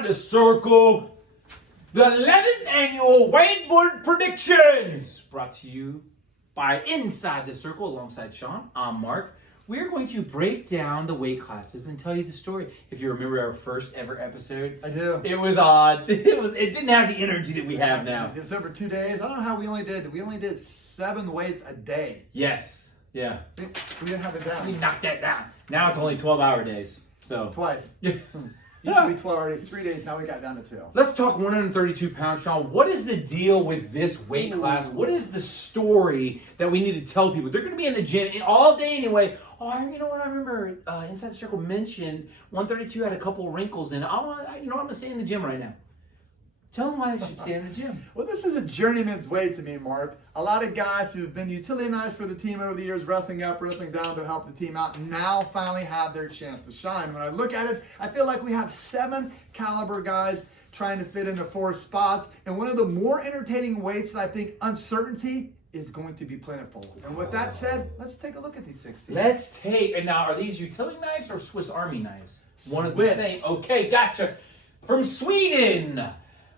Inside the Circle, the 11th annual Whiteboard Predictions, brought to you by Inside the Circle alongside Sean. I'm Mark. We're going to break down the weight classes and tell you the story. If you remember our first ever episode, I do. it was odd. It didn't have the energy that we have now. It was over 2 days. I don't know how we only did 7 weights a day. Yes. Yeah. We didn't have it down. We knocked that down. Now it's only 12-hour days. So Twice. yeah. Used to be 12 already. 3 days. Now we got down to 2. Let's talk 132 pounds, Sean. What is the deal with this weight class? What is the story that we need to tell people? They're going to be in the gym all day anyway. Oh, you know what? I remember Inside the Circle mentioned 132 had a couple of wrinkles in it. I'm going to stay in the gym right now. Tell them why they should stay in the gym. Well, this is a journeyman's way to me, Mark. A lot of guys who've been utility-nized for the team over the years, wrestling up, wrestling down to help the team out, now finally have their chance to shine. When I look at it, I feel like we have 7 caliber guys trying to fit into 4 spots. And one of the more entertaining weights that I think uncertainty is going to be plentiful. And with that said, let's take a look at these 16. And now, are these utility knives or Swiss Army knives? One of the Swiss. same. Okay, gotcha. From Sweden.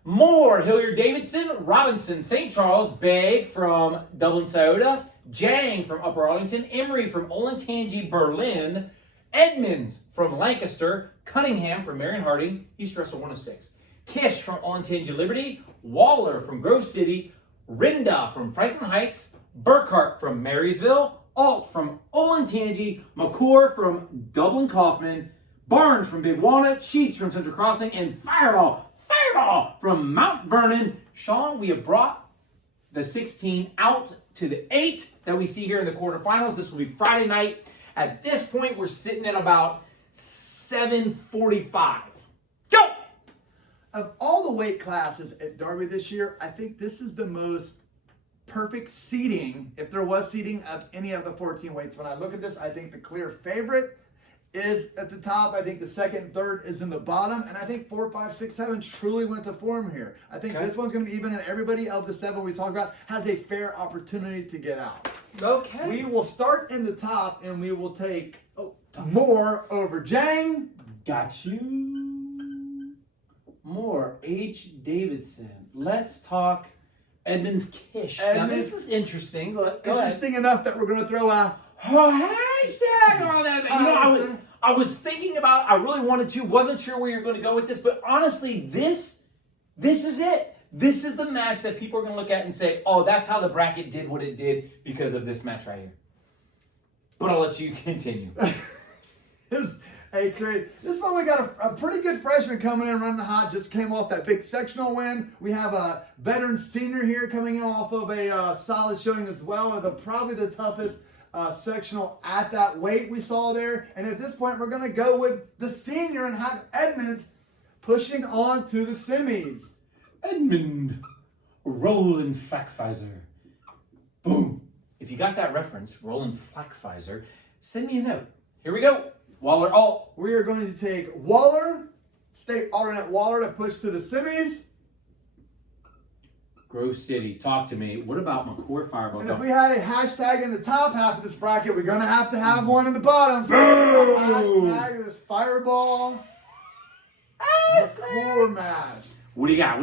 Moore, Hilliard Davidson, Robinson, St. Charles, Begg from Dublin, Scioto, Jang from Upper Arlington, Emery from Olentangy, Berlin, Edmonds from Lancaster, Cunningham from Marion Harding, East Russell 106, Kish from Olentangy, Liberty, Waller from Grove City, Rinda from Franklin Heights, Burkhart from Marysville, Alt from Olentangy, McClure from Dublin Kaufman, Barnes from Big Walnut, Sheets from Central Crossing, and Fireball from Mount Vernon. Sean, we have brought the 16 out to the 8 that we see here in the quarterfinals. This will be Friday night. At this point, we're sitting at about 7:45. Go! Of all the weight classes at Derby this year, I think this is the most perfect seating, if there was seating, of any of the 14 weights. When I look at this, I think the clear favorite is at the top. I think the second and third is in the bottom. And I think 4, 5, 6, 7 truly went to form here. I think this one's going to be even, and everybody of the 7 we talked about has a fair opportunity to get out. Okay. We will start in the top, and we will take Moore over Jang. Got you. Moore, H. Davidson. Let's talk Edmonds Kish. Now, this is interesting. But Interesting enough that we're going to throw a hashtag on that. You know, I was thinking about, I really wanted to, wasn't sure where you're going to go with this, but honestly, this is it. This is the match that people are going to look at and say, oh, that's how the bracket did what it did because of this match right here. But I'll let you continue. This one we got a pretty good freshman coming in running hot. Just came off that big sectional win. We have a veteran senior here coming in off of a solid showing as well. Probably the toughest sectional at that weight we saw there. And at this point, we're going to go with the senior and have Edmonds pushing on to the semis. Edmund Roland Flackpfizer. Boom. If you got that reference, Roland Flackpfizer, send me a note. Here we go. Waller Alt. We are going to take Waller, state alternate Waller to push to the semis. Grove City, talk to me. What about McClure Fireball? And if we had a hashtag in the top half of this bracket, we're going to have one in the bottom. So hashtag is Fireball McClure match. What do you got?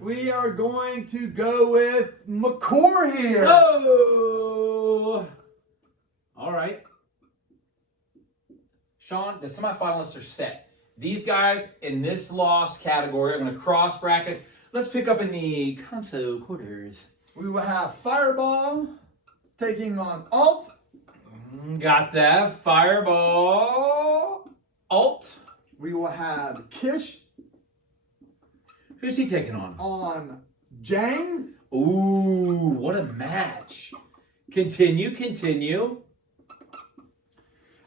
We are going to go with McClure here. Oh! All right. Sean, the semifinalists are set. These guys in this loss category are going to cross bracket. Let's pick up in the console quarters. We will have Fireball taking on Alt. Got that. Fireball. Alt. We will have Kish. Who's he taking on? On Jang. Ooh, what a match. Continue.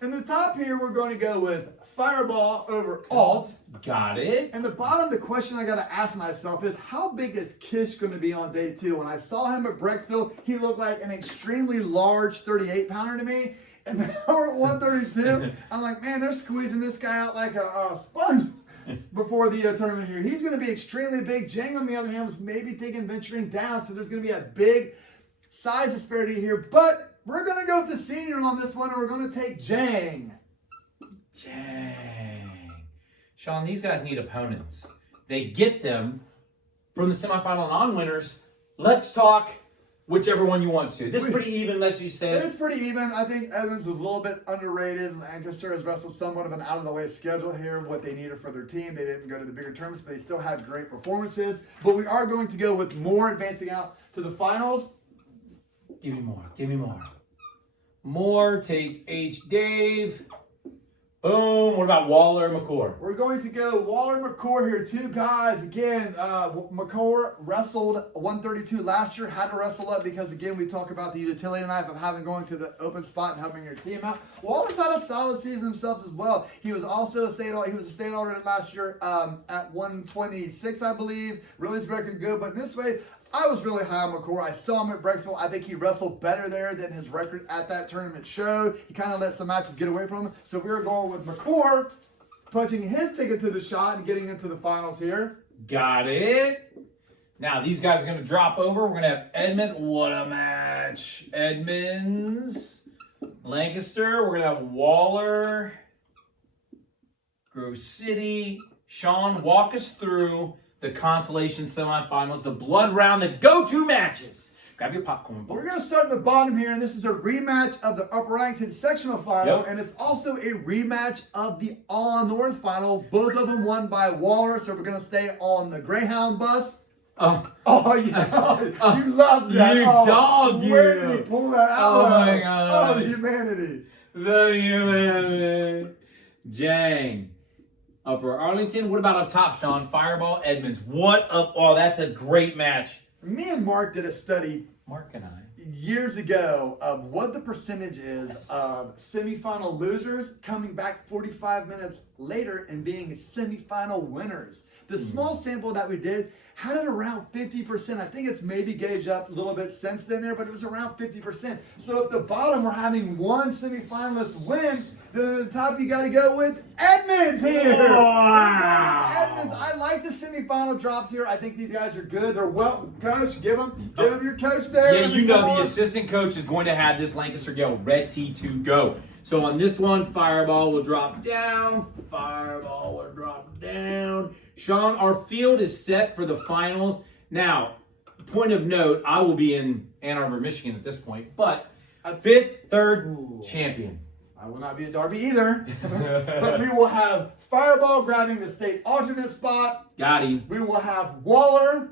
In the top here, we're going to go with Fireball over Alt. Got it. And the bottom, the question I got to ask myself is, how big is Kish going to be on day 2? When I saw him at Brecksville, he looked like an extremely large 38-pounder to me. And now we're at 132. I'm like, man, they're squeezing this guy out like a sponge before the tournament here. He's going to be extremely big. Jang, on the other hand, was maybe thinking venturing down, so there's going to be a big size disparity here. But we're going to go with the senior on this one, and we're going to take Jang. Jang. Sean, these guys need opponents. they get them from the semifinal non-winners. Let's talk whichever one you want to. This is pretty even, as you said. It's pretty even. I think Edmonds was a little bit underrated. Lancaster has wrestled somewhat of an out-of-the-way schedule here, what they needed for their team. They didn't go to the bigger tournaments, but they still had great performances. But we are going to go with Moore advancing out to the finals. Give me more. Give me more. More. Take H. Dave. Boom. What about Waller and McCord? We're going to go Waller and McCord here. Two guys. Again, McCord wrestled 132 last year. Had to wrestle up because, again, we talk about the utility knife of having going to the open spot and helping your team out. Waller's had a solid season himself as well. He was also a state alternate last year at 126, I believe. Really is looking good. But this way, I was really high on McCord. I saw him at Brecksville. I think he wrestled better there than his record at that tournament showed. He kind of let some matches get away from him. So we were going with McCord, punching his ticket to the shot and getting into the finals here. Got it. Now, these guys are going to drop over. We're going to have Edmonds. What a match. Edmonds. Lancaster. We're going to have Waller. Grove City. Sean, walk us through the consolation semifinals, the blood round, the go-to matches. Grab your popcorn. We're going to start at the bottom here, and this is a rematch of the Upper Arlington sectional final, Yep. and it's also a rematch of the All North final. Both of them won by Waller, so we're going to stay on the Greyhound bus. Oh, Yeah, you love that. You dog, Where you. did he pull that out Oh, of? my gosh. Oh, the humanity. the humanity. Jang. Upper Arlington. What about up top, Sean? Fireball Edmonds. What up? Oh, that's a great match. Me and Mark did a study Mark and I. years ago of what the percentage is Yes. of semifinal losers coming back 45 minutes later and being semifinal winners. The small sample that we did had it around 50%. I think it's maybe gauged up a little bit since then there, but it was around 50%. So at the bottom, we're having one semifinalist win. Then at the top, you got to go with Edmonds here. Wow. Edmonds, I like the semifinal drops here. I think these guys are good. They're well coached. Give them your coach there. Yeah, you know the Come on. assistant coach is going to have this Lancaster Gale ready to go. So on this one, Fireball will drop down. Fireball will drop down. Sean, our field is set for the finals. Now, point of note, I will be in Ann Arbor, Michigan at this point, but fifth, third champion. I will not be at Derby either. But we will have Fireball grabbing the state alternate spot. Got him. We will have Waller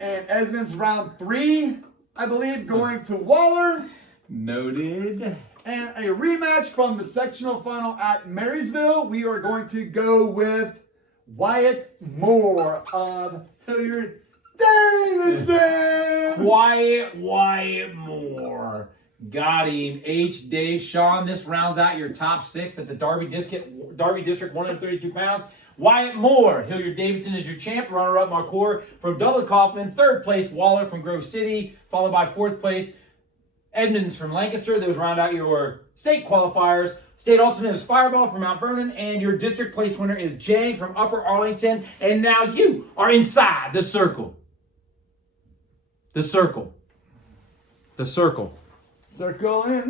and Edmonds round 3, I believe, going to Waller. Noted. And a rematch from the sectional final at Marysville. We are going to go with Wyatt Moore of Hilliard Davidson. Wyatt Moore. Got him. H. Dave. Sean, this rounds out your top 6 at the Darby District, 132 pounds. Wyatt Moore. Hilliard Davidson is your champ. Runner-up Marcour from Dudley Kaufman. Third place, Waller from Grove City. Followed by fourth place, Edmonds from Lancaster. Those round out your state qualifiers. State alternate is Fireball from Mount Vernon. And your district place winner is Jang from Upper Arlington. And now you are inside the circle. The circle. The circle. Circle in.